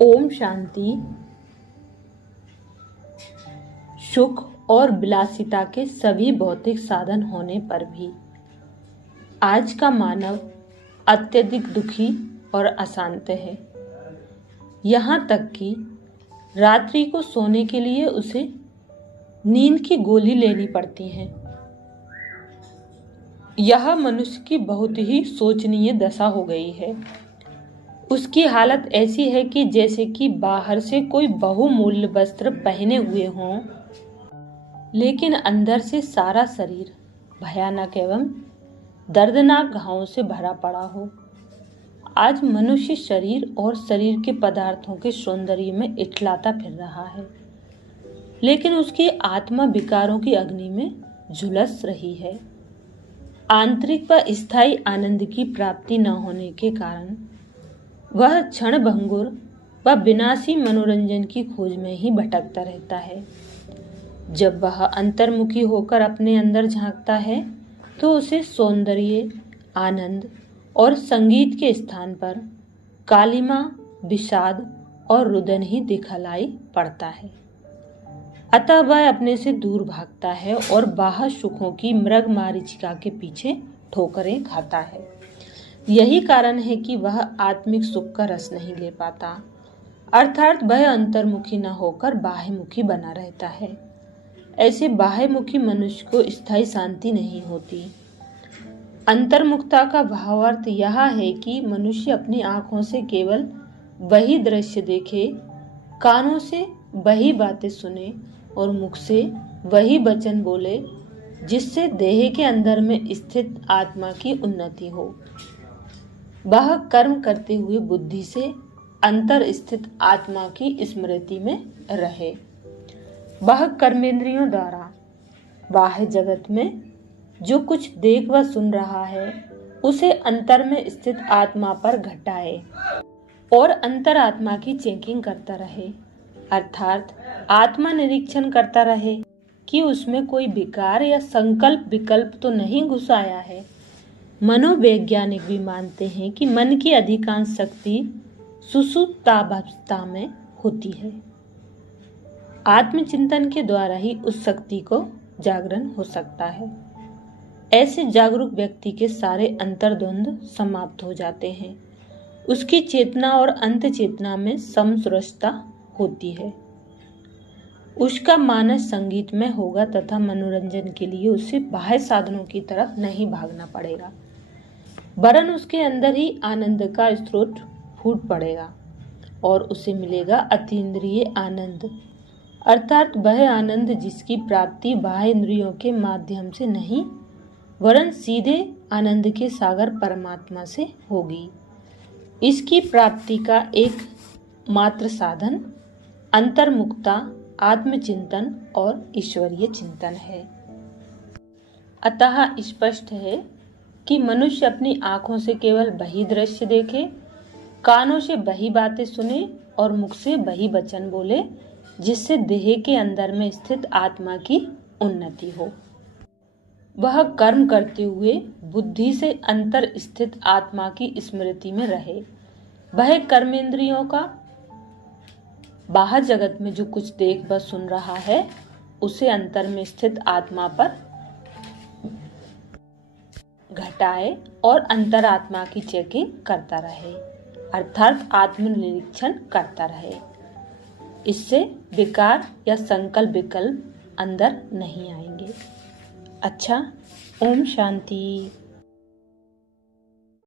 ओम शांति। सुख और विलासिता के सभी भौतिक साधन होने पर भी आज का मानव अत्यधिक दुखी और अशांत है। यहाँ तक कि रात्रि को सोने के लिए उसे नींद की गोली लेनी पड़ती है। यह मनुष्य की बहुत ही शोचनीय दशा हो गई है। उसकी हालत ऐसी है कि जैसे कि बाहर से कोई बहुमूल्य वस्त्र पहने हुए हों, लेकिन अंदर से सारा शरीर भयानक एवं दर्दनाक घावों से भरा पड़ा हो। आज मनुष्य शरीर और शरीर के पदार्थों के सौंदर्य में इठलाता फिर रहा है, लेकिन उसकी आत्मा विकारों की अग्नि में झुलस रही है। आंतरिक व स्थायी आनंद की प्राप्ति न होने के कारण वह क्षण भंगुर व विनाशी मनोरंजन की खोज में ही भटकता रहता है। जब वह अंतर्मुखी होकर अपने अंदर झांकता है तो उसे सौंदर्य, आनंद और संगीत के स्थान पर कालिमा, विषाद और रुदन ही दिखलाई पड़ता है। अतः वह अपने से दूर भागता है और बाह्य सुखों की मृग मारीचिका के पीछे ठोकरें खाता है। यही कारण है कि वह आत्मिक सुख का रस नहीं ले पाता, अर्थात वह अंतर्मुखी न होकर बाह्यमुखी बना रहता है। ऐसे बाह्यमुखी मनुष्य को स्थायी शांति नहीं होती। अंतर्मुखता का भावार्थ यह है कि मनुष्य अपनी आंखों से केवल वही दृश्य देखे, कानों से वही बातें सुने और मुख से वही वचन बोले जिससे देह के अंदर में स्थित आत्मा की उन्नति हो। वह कर्म करते हुए बुद्धि से अंतर स्थित आत्मा की स्मृति में रहे। वह कर्मेंद्रियों द्वारा बाह्य जगत में जो कुछ देख व सुन रहा है उसे अंतर में स्थित आत्मा पर घटाए और अंतर आत्मा की चेकिंग करता रहे, अर्थात आत्मा निरीक्षण करता रहे कि उसमें कोई विकार या संकल्प विकल्प तो नहीं घुस आया है। मनोवैज्ञानिक भी मानते हैं कि मन की अधिकांश शक्ति सुषुप्तावस्था में होती है। आत्मचिंतन के द्वारा ही उस शक्ति को जागरण हो सकता है। ऐसे जागरूक व्यक्ति के सारे अंतर्द्वंद समाप्त हो जाते हैं। उसकी चेतना और अंत चेतना में समरसता होती है। उसका मानस संगीत में होगा तथा मनोरंजन के लिए उसे बाह्य साधनों की तरफ नहीं भागना पड़ेगा, वरन उसके अंदर ही आनंद का स्रोत फूट पड़ेगा और उसे मिलेगा अतीन्द्रिय आनंद, अर्थात वह आनंद जिसकी प्राप्ति बाह्य इंद्रियों के माध्यम से नहीं वरन सीधे आनंद के सागर परमात्मा से होगी। इसकी प्राप्ति का एक मात्र साधन अंतर्मुखता, आत्मचिंतन और ईश्वरीय चिंतन है। अतः स्पष्ट है कि मनुष्य अपनी आंखों से केवल वही दृश्य देखे, कानों से वही बातें सुने और मुख से वही वचन बोले जिससे देह के अंदर में स्थित आत्मा की उन्नति हो। वह कर्म करते हुए बुद्धि से अंतर स्थित आत्मा की स्मृति में रहे। वह कर्मेंद्रियों का बाहर जगत में जो कुछ देख व सुन रहा है उसे अंतर में स्थित आत्मा पर घटाए और अंतरात्मा की चेकिंग करता रहे, अर्थात आत्मनिरीक्षण करता रहे। इससे विकार या संकल्प विकल्प अंदर नहीं आएंगे। अच्छा, ओम शांति।